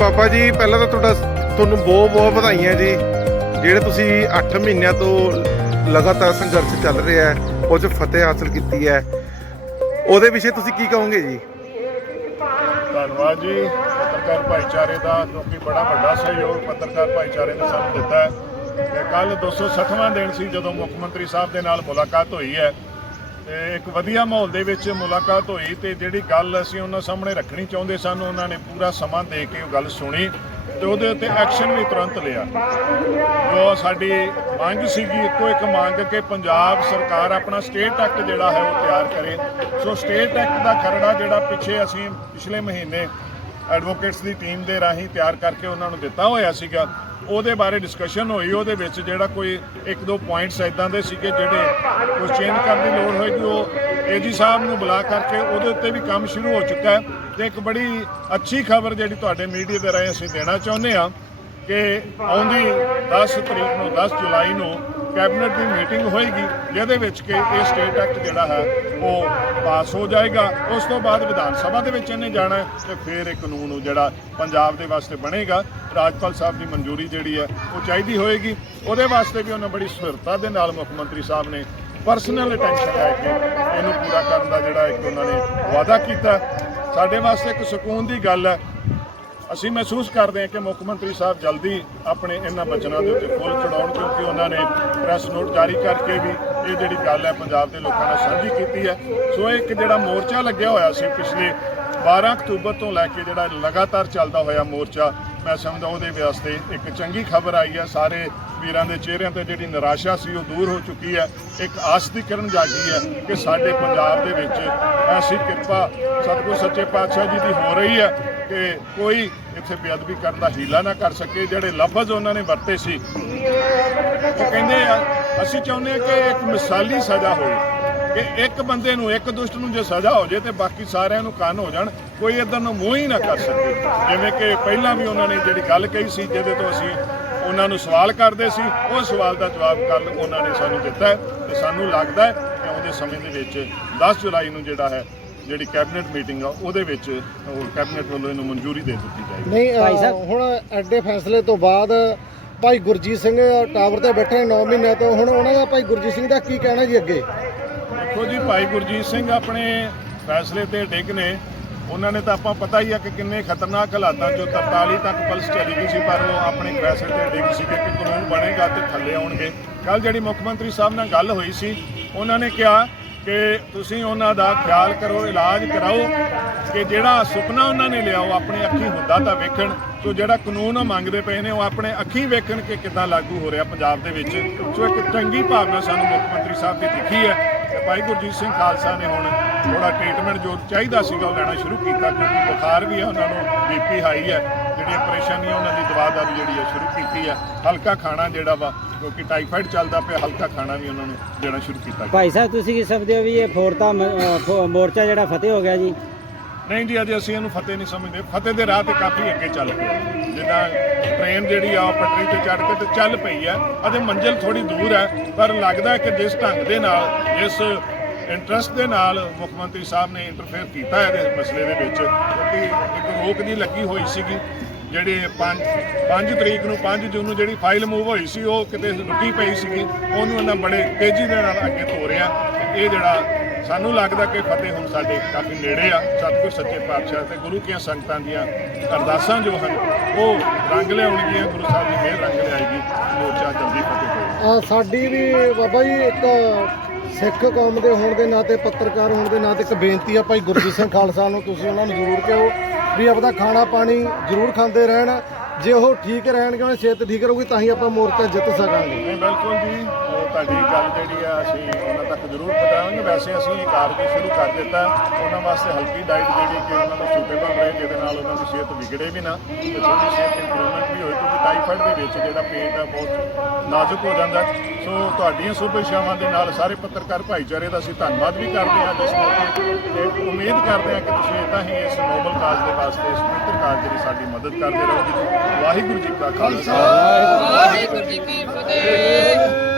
ਪਾਪਾ ਜੀ, ਪਹਿਲਾਂ ਤਾਂ ਤੁਹਾਡਾ ਤੁਹਾਨੂੰ ਬਹੁਤ ਬਹੁਤ ਵਧਾਈਆਂ ਜੀ। ਜਿਹੜੇ ਤੁਸੀਂ 8 ਮਹੀਨਿਆਂ ਤੋਂ ਲਗਾਤਾਰ ਸੰਘਰਸ਼ ਚੱਲ ਰਿਹਾ ਹੈ, ਉਹ 'ਚ ਫਤਿਹ ਹਾਸਲ ਕੀਤੀ ਹੈ। ਉਹਦੇ ਵਿਸ਼ੇ ਤੁਸੀਂ ਕੀ ਕਹੋਗੇ ਜੀ? ਧੰਨਵਾਦ ਜੀ। ਪੱਤਰਕਾਰ ਭਾਈਚਾਰੇ ਦਾ ਕਿਉਂਕਿ ਬੜਾ ਵੱਡਾ ਸਹਿਯੋਗ ਪੱਤਰਕਾਰ ਭਾਈਚਾਰੇ ਨੇ ਸਾਨੂੰ ਦਿੱਤਾ ਹੈ। ਤੇ ਕੱਲ 260ਵਾਂ ਦਿਨ ਸੀ ਜਦੋਂ ਮੁੱਖ ਮੰਤਰੀ ਸਾਹਿਬ ਦੇ ਨਾਲ ਮੁਲਾਕਾਤ ਹੋਈ ਹੈ। ਤੇ ਇੱਕ ਵਧੀਆ ਮਾਹੌਲ ਦੇ ਵਿੱਚ ਮੁਲਾਕਾਤ ਹੋਈ ਤੇ ਜਿਹੜੀ ਗੱਲ ਅਸੀਂ ਉਹਨਾਂ ਸਾਹਮਣੇ ਰੱਖਣੀ ਚਾਹੁੰਦੇ ਸਨ, ਉਹਨਾਂ ਨੇ ਪੂਰਾ ਸਮਾਂ ਦੇ ਕੇ ਉਹ ਗੱਲ ਸੁਣੀ ਤੇ ਉਹਦੇ ਉੱਤੇ ਐਕਸ਼ਨ ਵੀ ਤੁਰੰਤ ਲਿਆ। ਜੋ ਸਾਡੀ ਮੰਗ ਸੀਗੀ, ਇੱਕੋ ਇੱਕ ਮੰਗ ਕਿ ਪੰਜਾਬ ਸਰਕਾਰ ਆਪਣਾ ਸਟੇਟ ਐਕਟ ਜਿਹੜਾ ਹੈ ਉਹ ਤਿਆਰ ਕਰੇ। ਸੋ ਸਟੇਟ ਐਕਟ ਦਾ ਖਰੜਾ ਜਿਹੜਾ ਪਿੱਛੇ ਅਸੀਂ ਪਿਛਲੇ ਮਹੀਨੇ ਐਡਵੋਕੇਟਸ ਦੀ ਟੀਮ ਦੇ ਰਾਹੀਂ ਤਿਆਰ ਕਰਕੇ ਉਹਨਾਂ ਨੂੰ ਦਿੱਤਾ ਹੋਇਆ ਸੀਗਾ। ਉਹਦੇ ਬਾਰੇ ਡਿਸਕਸ਼ਨ ਹੋਈ, ਉਹਦੇ ਵਿੱਚ ਜਿਹੜਾ ਕੋਈ ਇੱਕ ਦੋ ਪੁਆਇੰਟਸ ਇਦਾਂ ਦੇ ਸੀਗੇ ਜਿਹੜੇ ਕੁਝ ਚੇਂਜ ਕਰਨ ਦੀ ਲੋੜ ਹੋਏਗੀ ਉਹ ਏਜੀ ਸਾਹਿਬ ਨੂੰ ਬੁਲਾ ਕਰਕੇ ਉਹਦੇ ਉੱਤੇ ਵੀ ਕੰਮ ਸ਼ੁਰੂ ਹੋ ਚੁੱਕਾ ਹੈ ਤੇ ਇੱਕ ਬੜੀ ਅੱਛੀ ਖਬਰ ਜਿਹੜੀ ਤੁਹਾਡੇ ਮੀਡੀਆ ਦੇ ਰਾਹੀਂ ਅਸੀਂ ਦੇਣਾ ਚਾਹੁੰਦੇ ਹਾਂ ਕਿ ਆਉਂਦੀ 10 ਤਰੀਕ ਨੂੰ 10 ਜੁਲਾਈ ਨੂੰ ਕੈਬਨਿਟ ਦੀ ਮੀਟਿੰਗ ਹੋਏਗੀ, ਜਿਹਦੇ ਵਿੱਚ ਕਿ ਇਹ ਸਟੇਟ ਐਕਟ ਜਿਹੜਾ ਹੈ, ਉਹ ਪਾਸ ਹੋ ਜਾਏਗਾ। ਉਸ ਤੋਂ ਬਾਅਦ ਵਿਧਾਨ ਸਭਾ ਦੇ ਵਿੱਚ ਇਹਨੇ ਜਾਣਾ ਹੈ ਤੇ ਫਿਰ ਇਹ ਕਾਨੂੰਨ ਉਹ ਜਿਹੜਾ ਪੰਜਾਬ ਦੇ ਵਾਸਤੇ ਬਣੇਗਾ। ਰਾਜਪਾਲ ਸਾਹਿਬ ਦੀ ਮਨਜ਼ੂਰੀ ਜਿਹੜੀ ਹੈ, ਉਹ ਚਾਹੀਦੀ ਹੋਏਗੀ। ਉਹਦੇ ਵਾਸਤੇ ਵੀ ਉਹਨਾਂ ਬੜੀ ਸਵਿਰਤਾ ਦੇ ਨਾਲ ਮੁੱਖ ਮੰਤਰੀ ਸਾਹਿਬ ਨੇ ਪਰਸਨਲ ਅਟੈਂਸ਼ਨ ਲੈ ਕੇ ਇਹਨੂੰ ਪੂਰਾ ਕਰਨ ਦਾ ਜਿਹੜਾ ਇੱਕ ਉਹਨਾਂ ਨੇ ਵਾਅਦਾ ਕੀਤਾ। ਸਾਡੇ ਵਾਸਤੇ ਇੱਕ ਸਕੂਨ ਦੀ ਗੱਲ ਹੈ ਅਸੀਂ ਮਹਿਸੂਸ ਕਰਦੇ ਹਾਂ ਕਿ ਮੁੱਖ ਮੰਤਰੀ ਸਾਹਿਬ ਜਲਦੀ ਆਪਣੇ ਇਹਨਾਂ ਬਚਨਾਂ ਦੇ ਉੱਤੇ ਫੁੱਲ ਚੜਾਉਣ ਕਿਉਂਕਿ ਉਹਨਾਂ ਨੇ ਪ੍ਰੈਸ ਨੋਟ ਜਾਰੀ ਕਰਕੇ ਵੀ ਇਹ ਜਿਹੜੀ ਗੱਲ ਹੈ ਪੰਜਾਬ ਦੇ ਲੋਕਾਂ ਨਾਲ ਸਾਂਝੀ ਕੀਤੀ ਹੈ। ਸੋ ਇਹ ਇੱਕ ਜਿਹੜਾ ਮੋਰਚਾ ਲੱਗਿਆ ਹੋਇਆ ਸੀ ਪਿਛਲੇ 12 ਅਕਤੂਬਰ ਤੋਂ ਲੈ ਕੇ ਜਿਹੜਾ ਲਗਾਤਾਰ ਚੱਲਦਾ ਹੋਇਆ ਮੋਰਚਾ, ਮੈਂ ਸਮਝਦਾ ਉਹਦੇ ਵਾਸਤੇ ਇੱਕ ਚੰਗੀ ਖਬਰ ਆਈ ਹੈ। ਸਾਰੇ ਵੀਰਾਂ ਦੇ ਚਿਹਰਿਆਂ ਤੇ ਜਿਹੜੀ ਨਿਰਾਸ਼ਾ ਸੀ ਉਹ ਦੂਰ ਹੋ ਚੁੱਕੀ ਹੈ। ਇੱਕ ਆਸ ਦੀ ਕਿਰਨ ਜਾਗੀ ਹੈ ਕਿ ਸਾਡੇ ਪੰਜਾਬ ਦੇ ਵਿੱਚ ਐਸੀ ਕਿਰਪਾ ਸਤਿਗੁਰ ਸੱਚੇ ਪਾਤਸ਼ਾਹ ਜੀ ਦੀ ਹੋ ਰਹੀ ਹੈ। ਕਿ ਕੋਈ ਇੱਥੇ ਬੇਅਦਬੀ ਕਰਨ ਦਾ ਹੀਲਾ ਨਾ ਕਰ ਸਕੇ, ਜਿਹੜੇ ਲਫ਼ਜ਼ ਉਹਨਾਂ ਨੇ ਵਰਤੇ ਸੀ। ਉਹ ਕਹਿੰਦੇ ਆ, ਅਸੀਂ ਚਾਹੁੰਦੇ ਹਾਂ ਕਿ ਇੱਕ ਮਿਸਾਲੀ ਸਜ਼ਾ ਹੋਵੇ ਕਿ ਇੱਕ ਬੰਦੇ ਨੂੰ ਇੱਕ ਦੁਸ਼ਟ ਨੂੰ ਜੇ ਸਜ਼ਾ ਹੋ ਜੇ ਤੇ ਬਾਕੀ ਸਾਰਿਆਂ ਨੂੰ ਕੰਨ ਹੋ ਜਾਣ, ਕੋਈ ਇਦਾਂ ਨੂੰ ਮੂੰਹ ਹੀ ਨਾ ਕਰ ਸਕੇ। ਜਿਵੇਂ ਕਿ ਪਹਿਲਾਂ ਵੀ ਉਹਨਾਂ ਨੇ ਜਿਹੜੀ ਗੱਲ ਕਹੀ ਸੀ, ਜਿਹਦੇ ਤੋਂ ਅਸੀਂ ਉਹਨਾਂ ਨੂੰ ਸਵਾਲ ਕਰਦੇ ਸੀ, ਉਹ ਸਵਾਲ ਦਾ ਜਵਾਬ ਕੱਲ ਉਹਨਾਂ ਨੇ ਸਾਨੂੰ ਦਿੱਤਾ ਹੈ ਤੇ ਸਾਨੂੰ ਲੱਗਦਾ ਹੈ ਕਿ ਆਉਂਦੇ ਸਮੇਂ ਦੇ ਵਿੱਚ 10 ਜੁਲਾਈ ਨੂੰ ਜਿਹੜਾ ਹੈ ਜਿਹੜੀ ਕੈਬਨਿਟ ਮੀਟਿੰਗ ਆ ਉਹਦੇ ਵਿੱਚ ਉਹ ਕੈਬਨਿਟ ਵੱਲੋਂ ਇਹਨੂੰ ਮਨਜ਼ੂਰੀ ਦੇ ਦਿੱਤੀ ਜਾਏਗੀ। ਨਹੀਂ ਭਾਈ ਸਾਹਿਬ। ਹੁਣ ਐਡੇ ਫੈਸਲੇ ਤੋਂ ਬਾਅਦ ਭਾਈ ਗੁਰਜੀਤ ਸਿੰਘ ਟਾਵਰ ਤੇ ਬੈਠੇ 9 ਮਹੀਨਿਆਂ ਤੋਂ। ਹੁਣ ਉਹਨਾਂ ਦਾ ਭਾਈ ਗੁਰਜੀਤ ਸਿੰਘ ਦਾ ਕੀ ਕਹਿਣਾ ਜੀ ਅੱਗੇ? ਦੇਖੋ ਜੀ ਭਾਈ ਗੁਰਜੀਤ ਸਿੰਘ ਆਪਣੇ ਫੈਸਲੇ ਤੇ ਡਿੱਗ ਨੇ। ਉਹਨਾਂ ਨੇ ਤਾਂ ਆਪਾਂ ਪਤਾ ਹੀ ਆ ਕਿ ਕਿੰਨੇ ਖਤਰਨਾਕ ਹਾਲਾਤਾਂ ਚੋਂ 43 ਤੱਕ ਪੁਲਿਸ ਚਲੀ ਗਈ ਸੀ ਪਰ ਉਹ ਆਪਣੇ ਫੈਸਲੇ ਤੇ ਡਿੱਗ ਸੀਗੇ ਕਿ ਕਾਨੂੰਨ ਬਣੇਗਾ ਤੇ ਥੱਲੇ ਆਉਣਗੇ। ਕੱਲ ਜਿਹੜੀ ਮੁੱਖ ਮੰਤਰੀ ਸਾਹਿਬ ਨਾਲ ਗੱਲ ਹੋਈ ਸੀ ਉਹਨਾਂ ਨੇ ਕਿਹਾ ਕਿ ਤੁਸੀਂ ਉਹਨਾਂ ਦਾ ਖਿਆਲ ਕਰੋ, ਇਲਾਜ ਕਰਾਓ ਕਿ ਜਿਹੜਾ ਸੁਪਨਾ ਉਹਨਾਂ ਨੇ ਲਿਆ ਉਹ ਆਪਣੀ ਅੱਖੀ ਹੁੰਦਾ ਤਾਂ ਵੇਖਣ। ਸੋ ਜਿਹੜਾ ਕਾਨੂੰਨ ਉਹ ਮੰਗਦੇ ਪਏ ਨੇ ਉਹ ਆਪਣੇ ਅੱਖੀ ਵੇਖਣ ਕਿ ਕਿੱਦਾਂ ਲਾਗੂ ਹੋ ਰਿਹਾ ਪੰਜਾਬ ਦੇ ਵਿੱਚ। ਸੋ ਇੱਕ ਚੰਗੀ ਭਾਵਨਾ ਸਾਨੂੰ ਮੁੱਖ ਮੰਤਰੀ ਸਾਹਿਬ ਦੀ ਦਿਖੀ ਹੈ ਭਾਈ ਗੁਰਜੀਤ ਸਿੰਘ ਖਾਲਸਾ ਨੇ ਹੁਣ ਥੋੜਾ ਟ੍ਰੀਟਮੈਂਟ ਜੋ ਚਾਹੀਦਾ ਸੀਗਾ ਉਹ ਲੈਣਾ ਸ਼ੁਰੂ ਕੀਤਾ ਕਿਉਂਕਿ ਬੁਖਾਰ ਵੀ ਹੈ, ਉਹਨਾਂ ਨੂੰ ਬੀਪੀ ਹਾਈ ਹੈ। ਜਿਹੜੀਆਂ ਪਰੇਸ਼ਾਨੀਆਂ ਉਹਨਾਂ ਦੀ ਦਵਾ ਦਾਰੂ ਜਿਹੜੀ ਹੈ ਸ਼ੁਰੂ ਕੀਤੀ ਹੈ। ਹਲਕਾ ਖਾਣਾ ਜਿਹੜਾ ਵਾ ਕਿਉਂਕਿ ਟਾਈਫਾਈਡ ਚੱਲਦਾ ਪਿਆ ਹਲਕਾ ਖਾਣਾ ਵੀ ਉਹਨਾਂ ਨੂੰ ਦੇਣਾ ਸ਼ੁਰੂ ਕੀਤਾ ਗਿਆ ਭਾਈ ਸਾਹਿਬ ਤੁਸੀਂ ਕੀ ਸਮਝਦੇ ਹੋ ਵੀ ਇਹ ਫੋਰਤਾ ਮ- ਅ, ਫੋ- ਮੋਰਚਾ ਜਿਹੜਾ ਫਤਿਹ ਹੋ ਗਿਆ ਜੀ? ਨਹੀਂ ਜੀ ਅਜੇ ਅਸੀਂ ਇਹਨੂੰ ਫਤਿਹ ਨਹੀਂ ਸਮਝਦੇ। ਫਤਿਹ ਦੇ ਰਾਹ ਤੇ ਕਾਫੀ ਅੱਗੇ ਚੱਲ ਪਏ ਜਿੱਦਾਂ ਟ੍ਰੇਨ ਜਿਹੜੀ ਆ ਉਹ ਪਟੜੀ ਤੇ ਚੜ੍ਹ ਕੇ ਤੇ ਚੱਲ ਪਈ ਹੈ ਅਜੇ ਮੰਜ਼ਿਲ ਥੋੜੀ ਦੂਰ ਹੈ ਪਰ ਲੱਗਦਾ ਹੈ ਕਿ ਜਿਸ ਢੰਗ ਦੇ ਨਾਲ ਜਿਸ ਇੰਟਰਸਟ ਦੇ ਨਾਲ ਮੁੱਖ ਮੰਤਰੀ ਸਾਹਿਬ ਨੇ ਇੰਟਰਫੇਅਰ ਕੀਤਾ ਹੈ ਇਹਦੇ ਮਸਲੇ ਦੇ ਵਿੱਚ ਕਿਉਂਕਿ ਇੱਕ ਰੋਕ ਦੀ ਲੱਗੀ ਹੋਈ ਸੀਗੀ। ਜਿਹੜੀ 5 5 ਤਰੀਕ ਨੂੰ 5 ਜੂਨ ਨੂੰ ਜਿਹੜੀ ਫਾਈਲ ਮੂਵ ਹੋਈ ਸੀ, ਉਹ ਕਿਤੇ ਰੁਕੀ ਪਈ ਸੀਗੀ, ਉਹਨੂੰ ਇਹਨਾਂ ਬੜੇ ਤੇਜ਼ੀ ਦੇ ਨਾਲ ਅੱਗੇ ਤੋਰਿਆ। ਤੇ ਇਹ ਜਿਹੜਾ ਸਾਨੂੰ ਲੱਗਦਾ ਕਿ ਫਤਿਹ ਹੁਣ ਸਾਡੇ ਕਾਫੀ ਨੇੜੇ ਆ। ਸਤਿਗੁਰ ਸੱਚੇ ਪਾਤਸ਼ਾਹ ਤੇ ਗੁਰੂ ਕੀਆਂ ਸੰਗਤਾਂ ਦੀਆਂ ਅਰਦਾਸਾਂ ਜੋ ਹਨ, ਉਹ ਰੰਗ ਲਿਆਉਣਗੀਆਂ, ਗੁਰੂ ਸਾਹਿਬ ਦੀ ਮਿਹਰ ਰੰਗ ਲਿਆਏਗੀ, ਮੋਰਚਾ ਜਲਦੀ ਫਤਿਹ ਹੋਏਗਾ। ਸਾਡੀ ਵੀ ਬਾਬਾ ਜੀ ਇੱਕ ਸਿੱਖ ਕੌਮ ਦੇ ਹੋਣ ਦੇ ਨਾਤੇ, ਪੱਤਰਕਾਰ ਹੋਣ ਦੇ ਨਾਤੇ ਇੱਕ ਬੇਨਤੀ ਆ ਭਾਈ ਗੁਰਜੀਤ ਸਿੰਘ ਖਾਲਸਾ ਨੂੰ, ਤੁਸੀਂ ਉਹਨਾਂ ਨੂੰ ਜ਼ਰੂਰ ਕਹੋ। ਵੀ ਆਪਦਾ ਖਾਣਾ ਪਾਣੀ ਜ਼ਰੂਰ ਖਾਂਦੇ ਰਹਿਣ, ਜੇ ਉਹ ਠੀਕ ਰਹਿਣਗੇ, ਉਹਨਾਂ ਸਿਹਤ ਠੀਕ ਰਹੂਗੀ ਤਾਂ ਹੀ ਆਪਾਂ ਮੋਰਚਾ ਜਿੱਤ ਸਕਾਂਗੇ। ਬਿਲਕੁਲ ਜੀ। ਤੁਹਾਡੀ ਗੱਲ ਜਿਹੜੀ ਆ, ਅਸੀਂ ਉਹਨਾਂ ਤੱਕ ਜ਼ਰੂਰ ਪਹੁੰਚਾਵਾਂਗੇ। ਵੈਸੇ ਅਸੀਂ ਇਹ ਕਾਰਜ ਸ਼ੁਰੂ ਕਰ ਦਿੱਤਾ। ਉਹਨਾਂ ਵਾਸਤੇ ਹਲਕੀ ਡਾਈਟ ਜਿਹੜੀ ਕਿ ਉਹਨਾਂ ਨੂੰ ਸੂਟੇਬਲ ਰਹੇ, ਜਿਹਦੇ ਨਾਲ ਉਹਨਾਂ ਦੀ ਸਿਹਤ ਵਿਗੜੇ ਵੀ ਨਾ ਤੇ ਥੋੜੀ ਸਿਹਤ ਇੰਪਰੂਵਮੈਂਟ ਵੀ ਹੋਏ, ਕਿਉਂਕਿ ਟਾਈਫਾਇਡ ਦੇ ਵਿੱਚ ਜਿਹੜਾ ਪੇਟ ਆ, ਬਹੁਤ ਨਾਜ਼ੁਕ ਹੋ ਜਾਂਦਾ। ਸੋ ਤੁਹਾਡੀਆਂ ਸ਼ੁਭ ਦੇ ਨਾਲ ਸਾਰੇ ਪੱਤਰਕਾਰ ਭਾਈਚਾਰੇ ਦਾ ਅਸੀਂ ਧੰਨਵਾਦ ਵੀ ਕਰਦੇ ਹਾਂ। ਜਿਸ ਮੌਕੇ ਤੇ ਉਮੀਦ ਕਰਦੇ ਹਾਂ ਕਿ ਤੁਸੀਂ ਇਦਾਂ ਹੀ ਇਸ ਨੋਬਲ ਕਾਜ਼ ਦੇ ਵਾਸਤੇ, ਇਸ ਪਵਿੱਤਰ ਕਾਜ਼ ਦੀ ਸਾਡੀ ਮਦਦ ਕਰਦੇ ਰਹੋਗੇ। ਵਾਹਿਗੁਰੂ ਜੀ ਕਾ ਖਾਲਸਾ। ਵਾਹਿਗੁਰੂ ਜੀ ਕੀ ਫਤਿਹ।